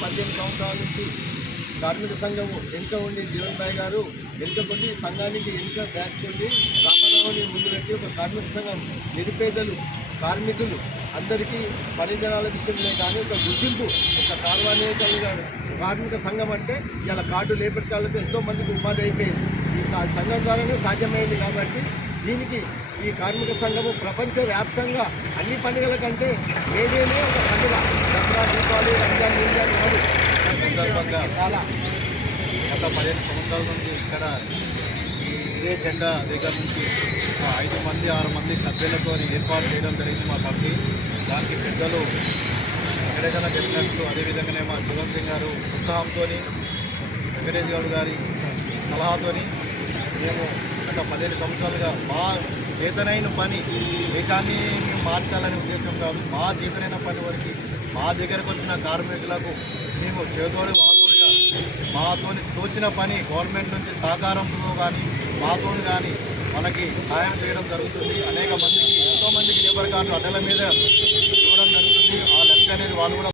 15 సంవత్సరాల నుంచి కార్మిక సంఘం వెనుక ఉండి జీవన్ భాయ్ గారు వెనుకకుండి సంఘానికి వెనుక బ్యాక్ ఉండి రామారావుని ముందు పెట్టి ఒక కార్మిక సంఘం నిరుపేదలు కార్మికులు అందరికీ పరిజనాల విషయంలో కానీ ఒక గుర్తింపు ఒక కార్వానేతలుగా కార్మిక సంఘం అంటే ఇలా కార్డు లేపెట్టాలంటే ఎంతోమందికి ఉపాధి అయిపోయింది. ఈ సంఘం ద్వారానే సాధ్యమైంది. కాబట్టి దీనికి ఈ కార్మిక సంఘము ప్రపంచవ్యాప్తంగా అన్ని పండుగల కంటే ఏదేనే ఒక పండుగ. దసరా, దీపావళి, రంజాన్, ఇంజాన్ కాదు సందర్భంగా చాలా గత 15 సంవత్సరాల నుంచి ఇక్కడ ఇదే జెండా దగ్గర నుంచి 5 మంది 6 మంది సభ్యులతో ఏర్పాటు చేయడం జరిగింది మా పార్టీ. దానికి పెద్దలు వెంకటేశ్వర జరిగినట్లు అదేవిధంగానే మా జీవన్ సింగ్ గారు ఉత్సాహంతో వెంకటేష్ గౌడ్ గారి సలహాతో మేము గత 15 సంవత్సరాలుగా మా చేతనైన పని దేశాన్ని మేము మార్చాలనే ఉద్దేశం కాదు, మా చేతనైన పని వరకు మా దగ్గరకు వచ్చిన కార్మికులకు మేము చేదోడు వాదోడుగా మాతో తోచిన పని గవర్నమెంట్ నుంచి సహకారంతో కానీ మాతో కానీ మనకి సహాయం చేయడం జరుగుతుంది. అనేక మందికి ఎంతోమందికి లేబర్ కార్డు అడ్డల మీద ఇవ్వడం జరుగుతుంది. ఆ లెక్క అనేది వాళ్ళు కూడా